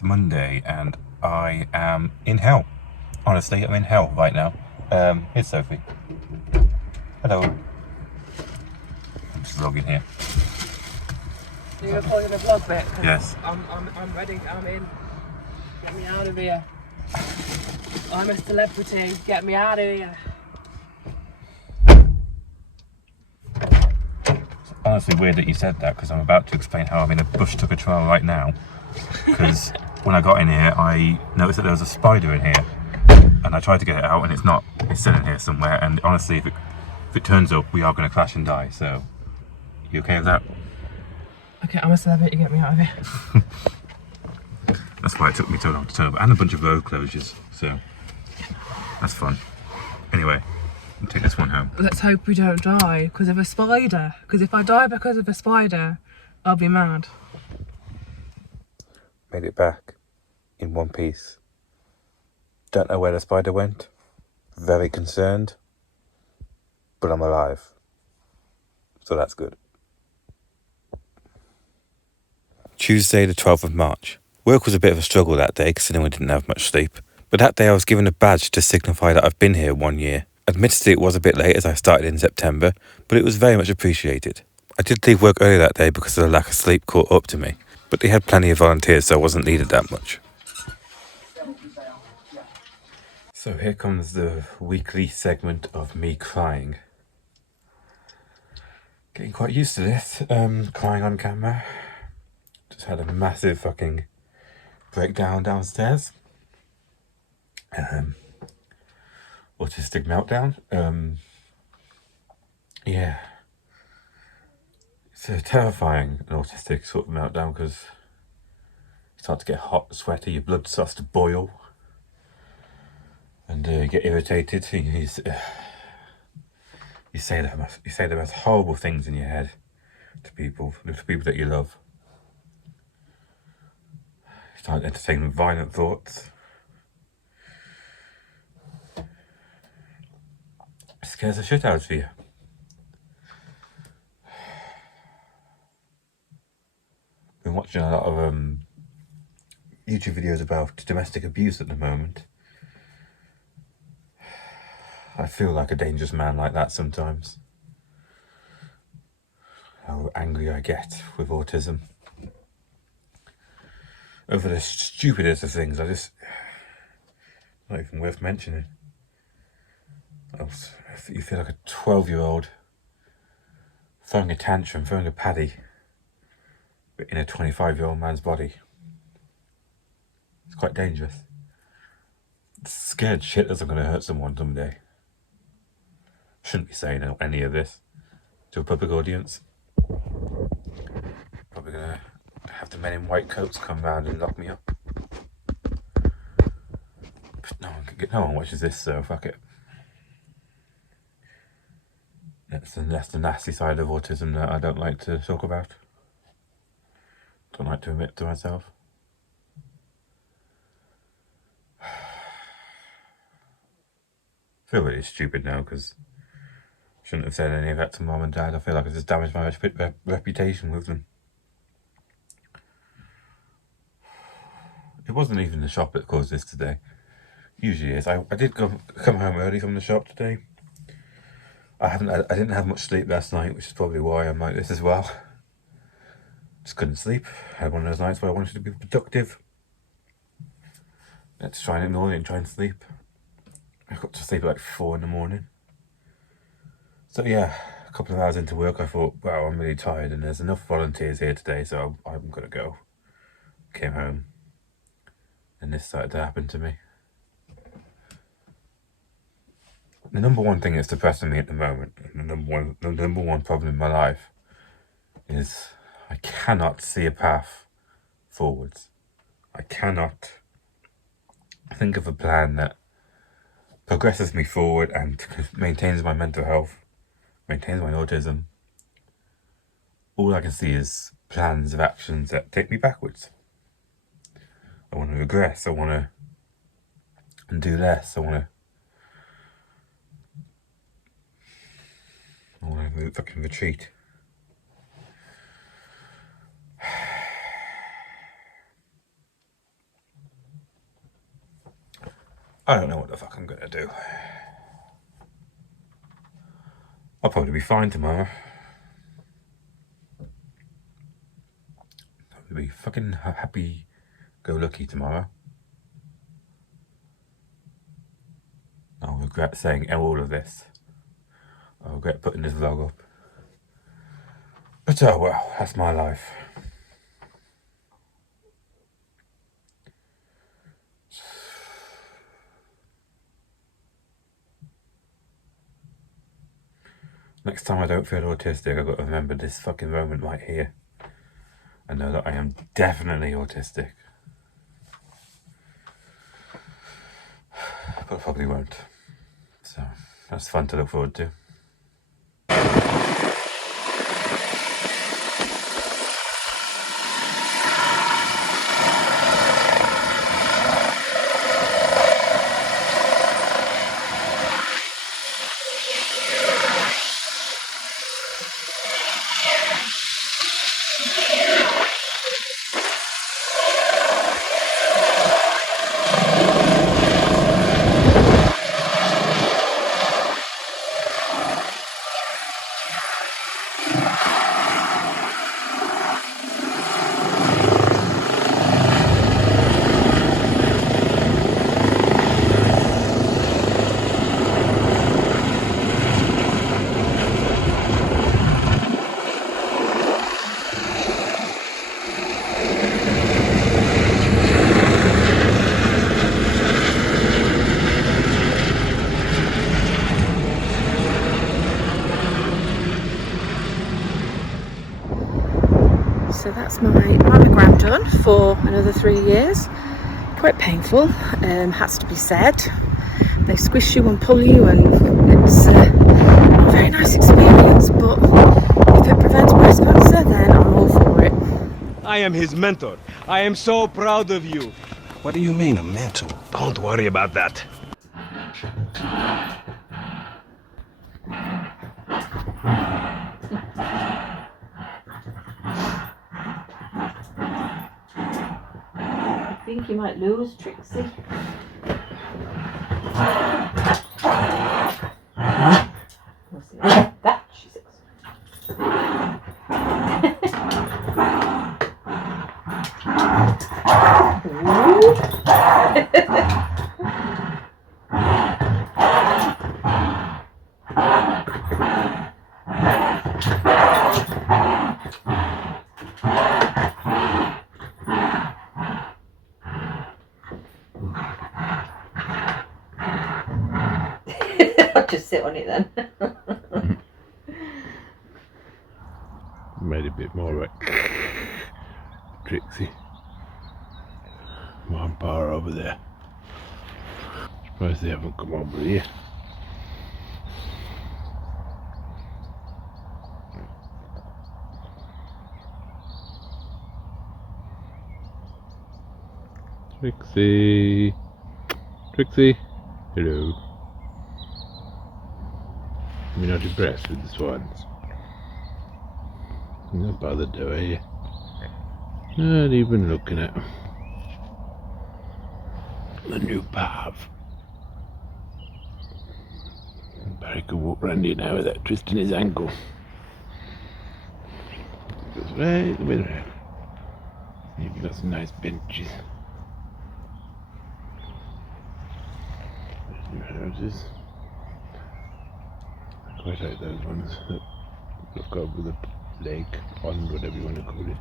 It's Monday and I am in hell. Honestly, I'm in hell right now. Here's Sophie. Hello. I'm just logging here. Are you recording the vlog bit? Yes. I'm ready. I'm in. Get me out of here. I'm a celebrity. Get me out of here. It's honestly weird that you said that because I'm about to explain how I'm in a bush tucker trial right now. Because when I got in here, I noticed that there was a spider in here, and I tried to get it out, and it's not. It's still in here somewhere. And honestly, if it turns up, we are going to crash and die. So, you okay with that? Okay, I'm a celebrity. Get me out of here. That's why it took me so long to turn up, and a bunch of road closures. So, that's fun. Anyway, I'll take this one home. Let's hope we don't die because of a spider. Because if I die because of a spider, I'll be mad. Made it back in one piece. Don't know where the spider went. Very concerned. But I'm alive. So that's good. Tuesday the 12th of March. Work was a bit of a struggle that day considering I didn't have much sleep. But that day I was given a badge to signify that I've been here 1 year. Admittedly it was a bit late as I started in September, but it was very much appreciated. I did leave work early that day because of the lack of sleep caught up to me. But they had plenty of volunteers, so I wasn't needed that much. So here comes the weekly segment of me crying. Getting quite used to this, crying on camera. Just had a massive fucking breakdown downstairs. Autistic meltdown. Yeah. It's terrifying, an autistic sort of meltdown, because you start to get hot, sweaty, your blood starts to boil, and you get irritated. You say the most horrible things in your head to people that you love. You start entertaining violent thoughts. It scares the shit out of you. Been watching a lot of YouTube videos about domestic abuse at the moment. I feel like a dangerous man like that sometimes. How angry I get with autism. Over the stupidest of things, not even worth mentioning. You feel like a 12-year-old throwing a tantrum, throwing a paddy, but in a 25-year-old man's body. It's quite dangerous. Scared shitless I'm going to hurt someone someday. Shouldn't be saying any of this to a public audience. Probably going to have the men in white coats come round and lock me up. But no one watches this, so fuck it. That's the nasty side of autism that I don't like to talk about. Don't like to admit to myself. I feel really stupid now because I shouldn't have said any of that to mum and dad. I feel like I just damaged my reputation with them. It wasn't even the shop that caused this today. Usually is. I did come home early from the shop today. I didn't have much sleep last night, which is probably why I'm like this as well. Just couldn't sleep. I had one of those nights where I wanted to be productive. Let's try and ignore it and try and sleep. I got to sleep at like 4 in the morning. So yeah, a couple of hours into work I thought, wow, I'm really tired and there's enough volunteers here today, so I'm gonna go. Came home and this started to happen to me. The number one thing that's depressing me at the moment, the number one problem in my life is I cannot see a path forwards. I cannot think of a plan that progresses me forward and maintains my mental health, maintains my autism. All I can see is plans of actions that take me backwards. I want to regress, I want to do less, I want to fucking retreat. I don't know what the fuck I'm gonna do. I'll probably be fine tomorrow. I'll be fucking happy-go-lucky tomorrow. I'll regret saying all of this. I'll regret putting this vlog up. But oh well, that's my life. Next time I don't feel autistic, I've got to remember this fucking moment right here. I know that I am definitely autistic. But I probably won't. So, that's fun to look forward to. So that's my mammogram done for another 3 years. Quite painful, has to be said. They squish you and pull you, and it's not a very nice experience, but if it prevents breast cancer, then I'm all for it. I am his mentor. I am so proud of you. What do you mean, a mentor? Don't worry about that. I think you might lose, Trixie. We'll see about that, she says. I'll just sit on it then. Made a bit more like Trixie. One power over there. Surprised they haven't come over here. Trixie. Trixie. Hello. You're not impressed with the swans? You're not bothered though, are you? Not even looking at them. The new path. Barry could walk round here now without twisting his ankle. Goes right the way around. You've got some nice benches. There's new houses. I quite like those ones that look over the lake, pond, whatever you want to call it.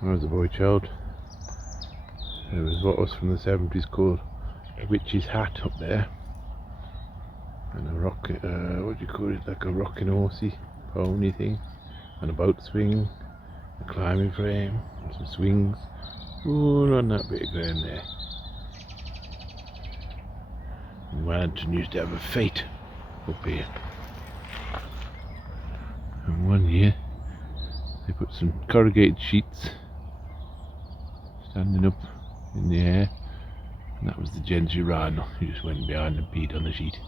When I was a boy child, there was what was from the 70s called a witch's hat up there, and a rock, what do you call it, like a rocking horsey pony thing, and a boat swing, a climbing frame, and some swings, all on that bit of ground there. And Wellington used to have a fete up here, and one year they put some corrugated sheets standing up in the air, and that was the gentry rhino. You just went behind and peed on the sheet.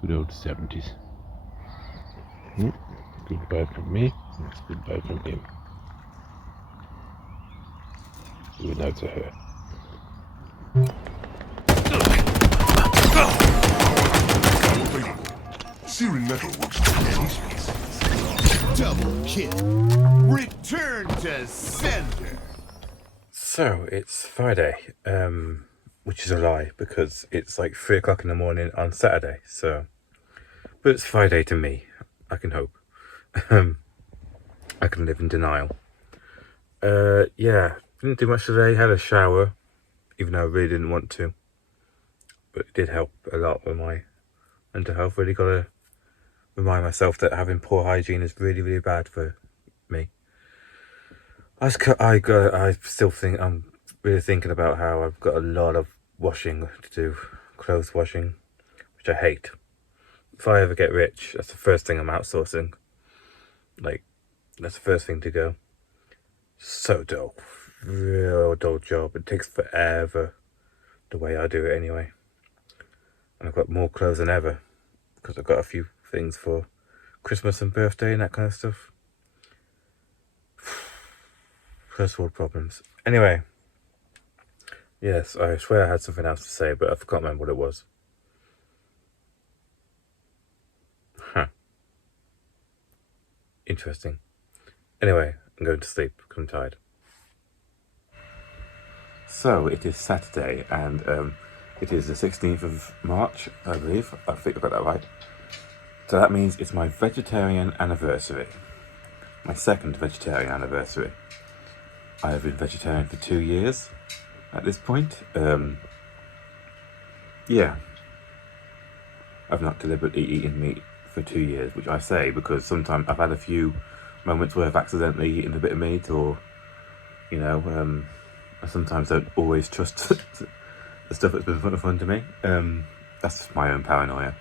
Good old 70s. Goodbye from me, that's goodbye from him. You know to her. Searing metal works for any species. Double kill. Return to sender. So it's Friday, which is a lie because it's like 3 o'clock in the morning on Saturday. So, but it's Friday to me. I can hope. I can live in denial. Yeah, didn't do much today. Had a shower, even though I really didn't want to. But it did help a lot with my mental health. Really got to remind myself that having poor hygiene is really, really bad for me. I still think I'm really thinking about how I've got a lot of washing to do, clothes washing, which I hate. If I ever get rich, that's the first thing I'm outsourcing. Like, that's the first thing to go. So dull, real dull job. It takes forever, the way I do it anyway. And I've got more clothes than ever because I've got a few things for Christmas and birthday and that kind of stuff. First world problems. Anyway, yes, I swear I had something else to say, but I can't remember what it was. Interesting. Anyway, I'm going to sleep because I'm tired. So it is Saturday, and it is the 16th of March, I believe. I think I got that right. So that means it's my vegetarian anniversary. My second vegetarian anniversary. I have been vegetarian for 2 years at this point. Yeah. I've not deliberately eaten meat for 2 years, which I say because sometimes I've had a few moments where I've accidentally eaten a bit of meat, or, you know, I sometimes don't always trust the stuff that's been put in front of me. That's just my own paranoia.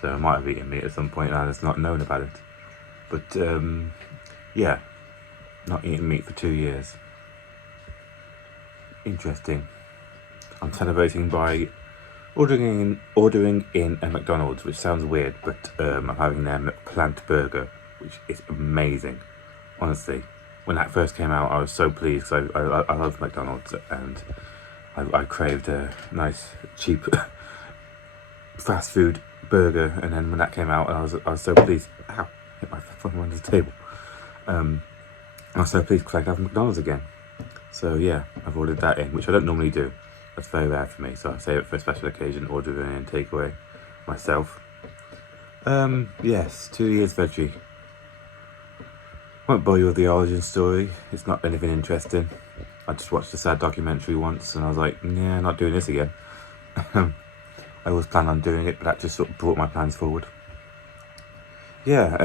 So I might have eaten meat at some point and I've not known about it. But, yeah, not eating meat for 2 years. Interesting. I'm celebrating by ordering in a McDonald's, which sounds weird, but I'm having their plant burger, which is amazing. Honestly, when that first came out, I was so pleased because I love McDonald's, and I craved a nice, cheap fast food burger. And then when that came out, I was so pleased. Ow! Hit my phone under the table. I was so pleased because I could have McDonald's again. So yeah, I've ordered that in, which I don't normally do. That's very rare for me, so I save it for a special occasion, ordering in takeaway myself. Yes, 2 years veggie. Won't bore you with the origin story. It's not anything interesting. I just watched a sad documentary once and I was like, yeah, not doing this again. I always planned on doing it, but that just sort of brought my plans forward. Yeah,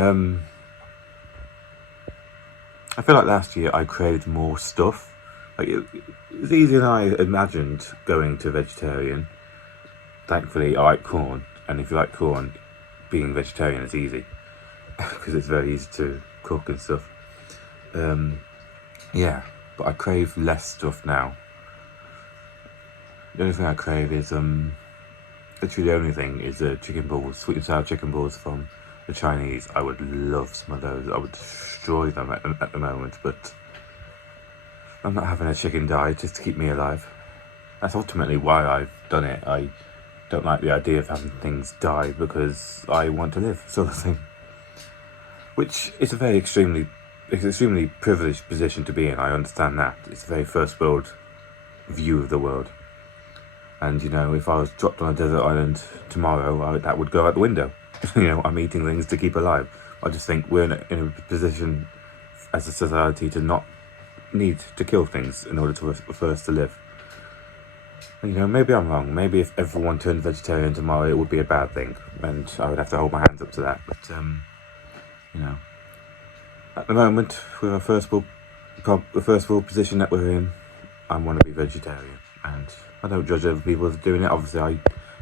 I feel like last year I craved more stuff. Like it was easier than I imagined going to vegetarian. Thankfully, I like corn, and if you like corn, being vegetarian is easy because it's very easy to cook and stuff. Yeah, but I crave less stuff now. The only thing I crave is literally the only thing is chicken balls, sweet and sour chicken balls from the Chinese. I would love some of those. I would destroy them at the moment, but I'm not having a chicken die just to keep me alive. That's ultimately why I've done it. I don't like the idea of having things die because I want to live, sort of thing. Which is a extremely privileged position to be in. I understand that. It's a very first world view of the world. And, you know, if I was dropped on a desert island tomorrow, that would go out the window. You know, I'm eating things to keep alive. I just think we're in a position as a society to not need to kill things in order for us to live. And, you know, maybe I'm wrong. Maybe if everyone turned vegetarian tomorrow, it would be a bad thing, and I would have to hold my hands up to that. But you know, at the moment, with the first world position that we're in, I want to be vegetarian, and I don't judge other people for doing it. Obviously, I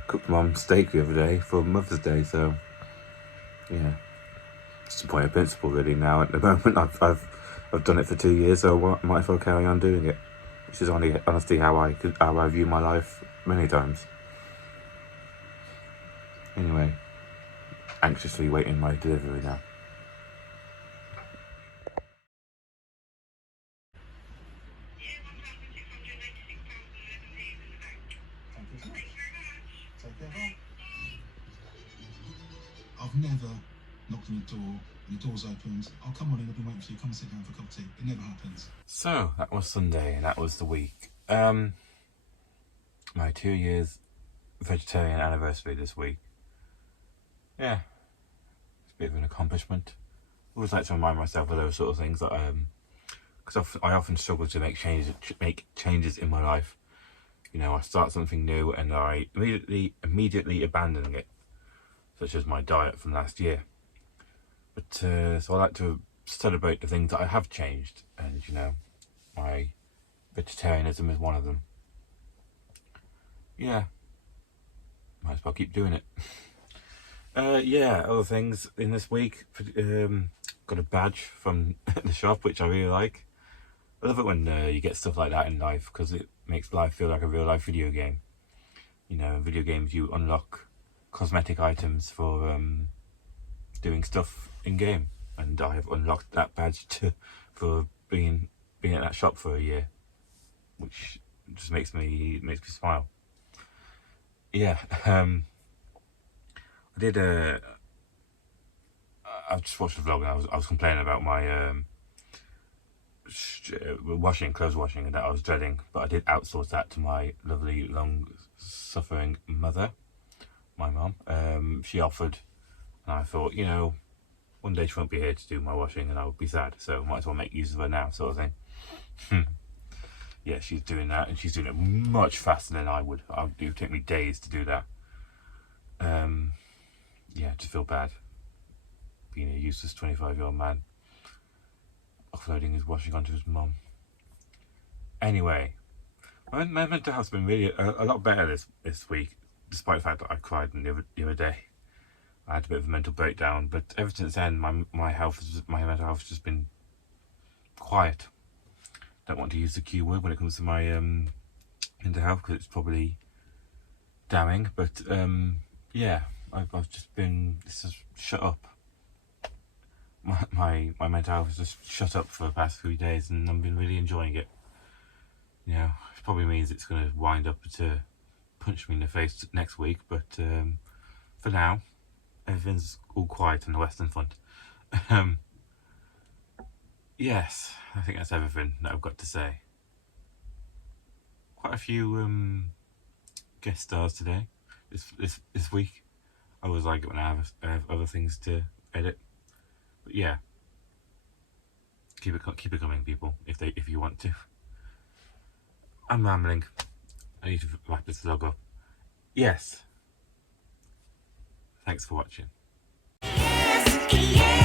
cooked mum steak the other day for Mother's Day, so yeah, it's a point of principle really. Now at the moment, I've done it for 2 years, so I might as well carry on doing it. Which is honestly how I view my life many times. Anyway, anxiously waiting my delivery now. on your door, and the door's opened. I'll come on in, I've been waiting for you, come and sit down for a cup of tea. It never happens. So that was Sunday, and that was the week. My 2 years vegetarian anniversary this week. Yeah, it's a bit of an accomplishment. I always like to remind myself of those sort of things that because I often struggle to make changes in my life. You know, I start something new and I immediately abandon it, such as my diet from last year. But so I like to celebrate the things that I have changed, and you know, my vegetarianism is one of them. Yeah, might as well keep doing it. Yeah, other things in this week. Got a badge from the shop, which I really like. I love it when you get stuff like that in life, because it makes life feel like a real life video game. You know, in video games you unlock cosmetic items for doing stuff in game, and I have unlocked that badge for being at that shop for a year, which just makes me smile. Yeah, I did I just watched the vlog, and I was complaining about my clothes washing, and that I was dreading, but I did outsource that to my lovely long-suffering mother, my mum. She offered, and I thought, you know, one day she won't be here to do my washing and I would be sad, so I might as well make use of her now, sort of thing. Yeah, she's doing that, and she's doing it much faster than I would. It would take me days to do that. Yeah, just feel bad being a useless 25-year-old man offloading his washing onto his mum. Anyway, my mental health's been really a lot better this week, despite the fact that I cried the other day. I had a bit of a mental breakdown, but ever since then, my mental health has just been quiet. Don't want to use the Q word when it comes to my mental health, because it's probably damning. But yeah, I've just been shut up. My mental health has just shut up for the past few days, and I've been really enjoying it. You know, it probably means it's going to wind up to punch me in the face next week, but for now, everything's all quiet on the Western Front. Yes, I think that's everything that I've got to say. Quite a few guest stars today, this week. I always like it when I have other things to edit. But yeah, keep it coming, people, if you want to. I'm rambling. I need to wrap this vlog up. Yes. Thanks for watching. Yes, yes.